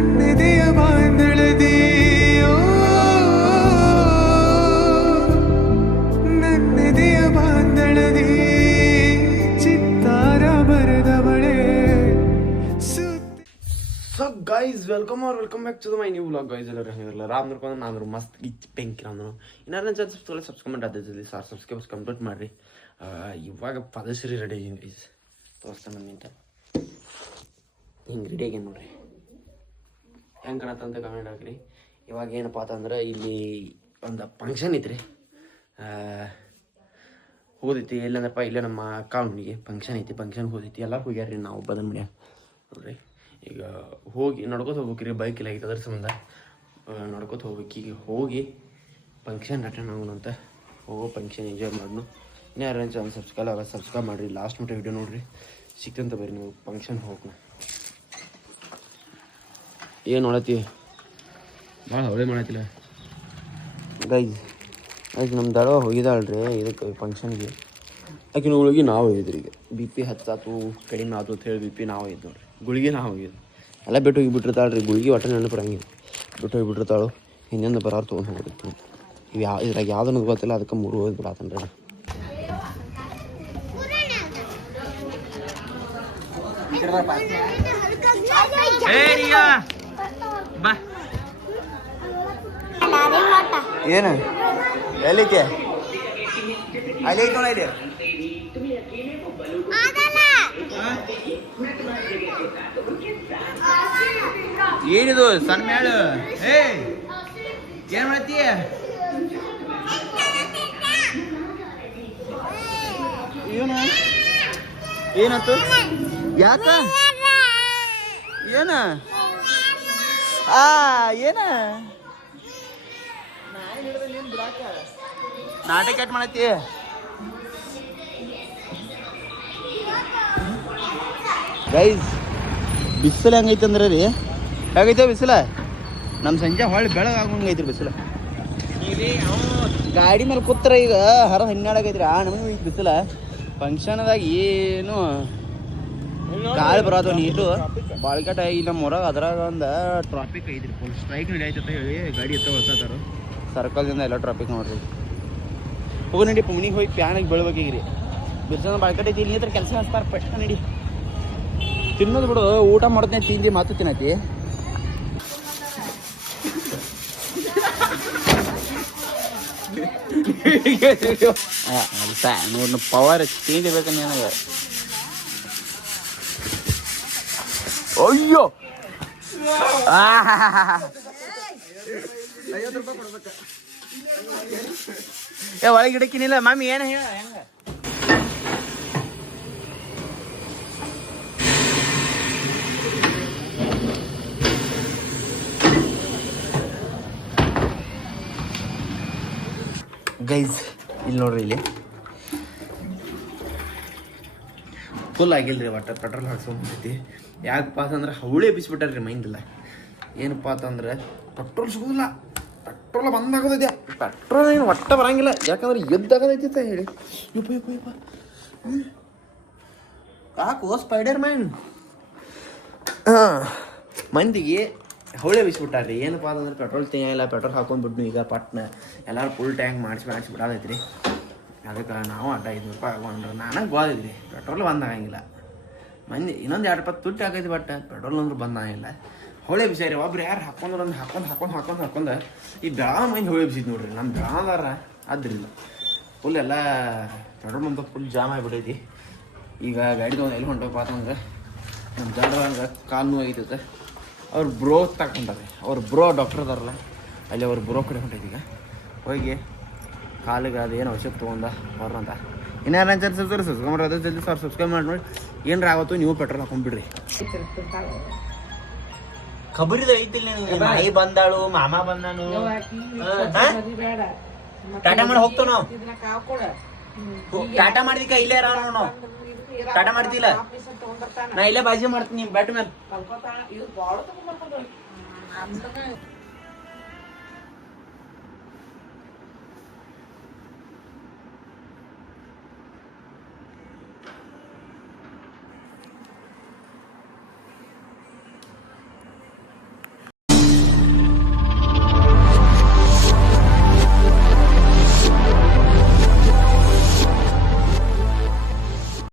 ನನ್ನೆದೆಯ ಬಾಂಧಳದಿ ನನ್ನೆದೆಯ ಬಾಂಧಳದಿ ಚಿತ್ತಾರ ಬರೆದವಳೆ. So guys welcome back to my new vlog. Guys ಎಲ್ಲರೂ ರಾಮ್ ನೋಡ್ಕೊಂಡು ನಾನು ಮಸ್ತ್ ಇತ್ತು ಬೆಂಕಿ ನಾನು ಇನ್ನಾರು ಸಬ್ಸ್ಕ್ರೈಬ್ ಅದೇ ಜಲ್ದಿ ಸಬ್ಸ್ಕ್ರೈಬ್ ಕಂಪ್ಲೀಟ್ ಮಾಡಿರಿ. ಇವಾಗ ಪದಶ್ರೀ ರೆಡಿ ಆಗೀನಿ ಗೈಸ್, ತೋರಿಸ್ತಾನೆ ನಿಂತ ಹಿಂಗೆ ರೆಡಿ ಆಗೇನು ನೋಡ್ರಿ, ಹೆಂಗೆ ಕಾಣತ್ತಂತ ಕಮೆಂಟ್ ಹಾಕ್ರಿ. ಇವಾಗ ಏನಪ್ಪ ಅಂತಂದ್ರೆ ಇಲ್ಲಿ ಒಂದು ಫಂಕ್ಷನ್ ಐತ್ರಿ, ಹೋದೈತಿ ಎಲ್ಲಂದ್ರಪ್ಪ ಇಲ್ಲೇ ನಮ್ಮ ಅಕ್ಕನಿಗೆ ಫಂಕ್ಷನ್ ಐತಿ, ಫಂಕ್ಷನ್ಗೆ ಹೋದೈತಿ. ಎಲ್ಲ ಹೋಗ್ಯಾರ್ರಿ, ನಾವು ಬದನ್ ಮನ್ಯಾಗ ನೋಡ್ರಿ. ಈಗ ಹೋಗಿ ನಡ್ಕೋತ ಹೋಗ್ಬೇಕ್ರಿ, ಬೈಕ್ ಇಲ್ಲ ಆಗೈತೆ, ಅದ್ರ ಸಂಬಂಧ ನಡ್ಕೋತ ಹೋಗ್ಬೇಕು. ಈಗ ಹೋಗಿ ಫಂಕ್ಷನ್ ಅಟೆಂಡ್ ಆಗೋಣ ಅಂತ ಹೋಗೋ ಫಂಕ್ಷನ್ ಎಂಜಾಯ್ ಮಾಡೋಣ. ಇನ್ನು ಯಾರು ಚಾನಲ್ ಸಬ್ಸ್ಕ್ರೈಬ್ ಮಾಡಿರಿ, ಲಾಸ್ಟ್ ಮಟ್ಟ ವಿಡಿಯೋ ನೋಡಿರಿ, ಸಿಕ್ತಂತ ಬರ್ರಿ ನೀವು ಫಂಕ್ಷನ್ ಹೋಗೋಣ. ಏನು ನೋಡತ್ತಿ ಭಾಳ ಹವಳೆ ಮಾಡತ್ತಿಲ್ಲ ಗೈಸ್. ನಮ್ಮ ದಡವ ಹೋಗಿದ್ದಾಳ್ರಿ ಇದಕ್ಕೆ ಫಂಕ್ಷನ್ಗೆ, ಆಕಿನ ಗುಳಿಗೆ ನಾವು ಹೋಗಿದ್ರಿ. ಈಗ ಬಿ ಪಿ ಹತ್ತಾತು ಕಡಿಮೆ ಆತು ಅಂತ ಹೇಳಿ ಬಿ ಪಿ ನಾವು ಹೋಗಿದ್ದು ನೋಡ್ರಿ, ಗುಳಿಗೆ ನಾವು ಹೋಗಿದ್ದು ಎಲ್ಲ ಬಿಟ್ಟು ಹೋಗಿಬಿಟ್ಟಿರ್ತಾಳೆ ರೀ. ಗುಳಿಗೆ ಒಟ್ಟೆ ನೆನಪರಂಗಿಲ್ಲ, ಬಿಟ್ಟು ಹೋಗಿಬಿಟ್ಟಿರ್ತಾಳು. ಹಿಂದಿಂದ ಬರೋರು ತೊಗೊಂಡು ಹೋಗಿರ್ತೀನಿ. ಇವು ಇದ್ರಾಗ ಯಾವುದನ್ನೋದು ಗೊತ್ತಿಲ್ಲ, ಅದಕ್ಕೆ 3 ಹೋಗಿ ಬಿಡತ್ತನ್ರಿ. ಏನು ಎಲ್ಲಿಕ್ಕೆ ಅಲ್ಲಿ ಐತೆ ನೋಡ, ಏನಿದು ಸಣ್ಣ ಮ್ಯಾಳು? ಏನ್ ಮಾಡತ್ತಿ? ಏನು ಏನಾಯ್ತು? ಯಾಕ ಏನ ಏನ ನಾಟಕ ಕೆಟ್ಟ ಮಾಡತ್ತಿ? ಗೈಸ್ ಬಿಸಿಲು ಹೆಂಗೈತೆ ಅಂದ್ರೆ ರೀ, ಹೇಗೈತೆ ಬಿಸಿಲ? ನಮ್ಮ ಸಂಜೆ ಹೊಳ್ಳಿ ಬೆಳಗಾಗಂಗೈತ್ರಿ ಬಿಸಿಲು. ಗಾಡಿ ಮೇಲೆ ಕೂತ್ರ ಈಗ 12 ಆಗೈತ್ರಿ, ನಮಗೆ ಬಿಸಿಲ. ಫಂಕ್ಷನ್ದಾಗ ಏನು ಗಾಳಿ ಬರೋದು ನೀಟು ಬಾಳ್ಕಟ ಈಗ ನಮ್ಮ ಹೊರಗೆ. ಅದ್ರಾಗ ಒಂದು ಟ್ರಾಫಿಕ್ ಐತ್ರಿ, ಫುಲ್ ಸ್ಟ್ರೈಕ್ ನಡೆಯೈತೆ ಹೇಳಿ ಗಾಡಿ ಎತ್ತ ಹೊಸಾತಾರ ಸರ್ಕಲ್ದಿಂದ ಎಲ್ಲ ಟ್ರಾಫಿಕ್ ನೋಡ್ರಿ. ಹೋಗಿ ನಡಿ ಮನಿಗೆ ಹೋಗಿ ಪ್ಯಾನಾಗಿ ಬೀಳ್ಬೇಕೀಗ್ರಿ. ಬಿರ್ಸನ ಬಾಳ್ಕಟ ಐತಿ, ಇಲ್ಲಿ ಹತ್ರ ಕೆಲಸ ಹಚ್ತಾರೆ ಪೆಟ್ಟ ನಡಿ. ತಿನ್ನೋದು ಬಿಡು, ಊಟ ಮಾಡೋದನ್ನೇ ತಿಂದು ಮಾತು ತಿನ್ನತಿ. ನೋಡಿ ಪವರ್ ತಿಂದಿಬೇಕ ನನಗೆ. ಅಯ್ಯೋ 50 ರೂಪಾಯಿ ಕೊಡ್ಬೇಕ. ಒಳಗೆ ಗಿಡಕ್ಕಿನಿಲ್ಲ ಮಾಮಿ, ಏನು ಹೇಳ ಹೆಂಗ? ಗೈಸ್ ಇಲ್ಲಿ ನೋಡ್ರಿ, ಇಲ್ಲಿ ಫುಲ್ ಆಗಿಲ್ರಿ ಒಟ್ಟು ಪೆಟ್ರೋಲ್ ಹಾಕ್ಸ್ಕೊಂಡ್ಬಿಟ್ಟೈತಿ. ಯಾಕಪ್ಪ ಅಂತಂದ್ರೆ ಹವಳಿ ಎಬ್ಬಿಸ್ಬಿಟ್ಟಾರ್ರಿ ಮೈಂದಿಲ್ಲ. ಏನಪ್ಪ ಅಂತಂದ್ರೆ ಪೆಟ್ರೋಲ್ ಸಿಗೋದಿಲ್ಲ, ಪೆಟ್ರೋಲ್ ಬಂದಾಗೋದೈತೆ. ಪೆಟ್ರೋಲ್ ಏನು ಒಟ್ಟ ಬರಂಗಿಲ್ಲ, ಯಾಕಂದ್ರೆ ಎದ್ದಾಗೋದೈತಿ ಅಂತ ಹೇಳಿ. ಯಪ್ಪ ಯಾಕೋ ಸ್ಪೈಡರ್ ಮ್ಯಾನ್ ಮಂದಿಗೆ ಹವಳೆ ಬಿಸ್ಬಿಟ್ಟಾರ್ರಿ. ಏನಪ್ಪ ಅಂತಂದ್ರೆ ಪೆಟ್ರೋಲ್ ತೆಗಿಲ್ಲ, ಪೆಟ್ರೋಲ್ ಹಾಕೊಂಡ್ಬಿಡ್ನು ಈಗ ಪಟ್ನ ಎಲ್ಲರೂ ಫುಲ್ ಟ್ಯಾಂಕ್ ಮಾಡಿಸ್ಬಿಡಾದೈತ್ರಿ. ಅದಕ್ಕೆ ನಾವು ಅಡ್ಡ 500 ರೂಪಾಯಿ ಹಾಕೊಂಡ್ರೆ ನನಗೆ ಗೋದಿದ್ರಿ ಪೆಟ್ರೋಲ್ ಬಂದಾಗಂಗಿಲ್ಲ. ಮಂದಿ ಇನ್ನೊಂದು 2 ರೂಪಾಯಿ ತುಟ್ಟಿ ಹಾಕೈತಿ, ಬಟ್ ಪೆಟ್ರೋಲ್ ಅಂದ್ರೆ ಬಂದಾಗಿಲ್ಲ. ಹೊಳೆ ಬಿಸಾರಿ ಒಬ್ರು ಯಾರು ಹಾಕೊಂಡ್ರು ಒಂದು ಹಾಕೊಂಡು ಈ ಬೆಳಗಾವ ಮಂದಿ ಹೊಳೆ ಬಿಸಿದ್ ನೋಡ್ರಿ. ನಮ್ಮ ಬೆಳಗಾವದಾರ ಆದ್ರಿಲ್ಲ ಫುಲ್ ಎಲ್ಲ ಪೆಟ್ರೋಲ್ ಬಂದು ಫುಲ್ ಜಾಮ್ ಆಗಿಬಿಟ್ಟೈತಿ. ಈಗ ಗಾಡಿ ತೊಗೊಂಡು ಎಲ್ಲಿ ಹೊಂಟೋಪ್ಪ ಅಂತಂದ್ರೆ ನಮ್ಮ ಜನರ ಕಾಲು ನೋವು ಆಗೈತೈತೆ. ಅವ್ರು ಬ್ರೋ ತಗೊಂಡ್ರಿ, ಅವ್ರು ಬ್ರೋ ಡಾಕ್ಟರ್ ಅದಾರಲ್ಲ ಅಲ್ಲಿ ಅವ್ರು ಬ್ರೋ ಕಡೆ ಹೊಂಟೈತಿ. ಈಗ ಹೋಗಿ ಕಾಲಿಗೆ ಅದೇನು ಔಷಧ ತೊಗೊಂಡ ಅವ್ರಂತ. ಇನ್ಯಾರು ಸಬ್ಸ್ಕ್ರೈಬ್ ಅದೇ ಜಲ್ದಿ ಸಬ್ಸ್ಕ್ರೈಬ್ ಮಾಡಿ ನೋಡಿ. ಏನ್ರ ಆವತ್ತು ನೀವು ಪೆಟ್ರೋಲ್ ಹಾಕೊಂಡ್ಬಿಡ್ರಿ. ಖಬರಿದ ಐತಿಲ್ಲ, ನಾಯಿ ಬಂದಾಳು, ಮಾಮ ಬಂದಾನು, ಟಾಟಾ ಮಾಡಿ ಹೋಗ್ತಾವ ನಾವು. ಟಾಟಾ ಮಾಡಿದಕ್ಕ ಇಲ್ಲೇ ನಾವು ಟಾಟಾ ಮಾಡ್ತಿಲ್ಲ, ನಾ ಇಲ್ಲೇ ಬಾಜಿ ಮಾಡ್ತೀನಿ ಬೆಡ್ ಮೇಲೆ.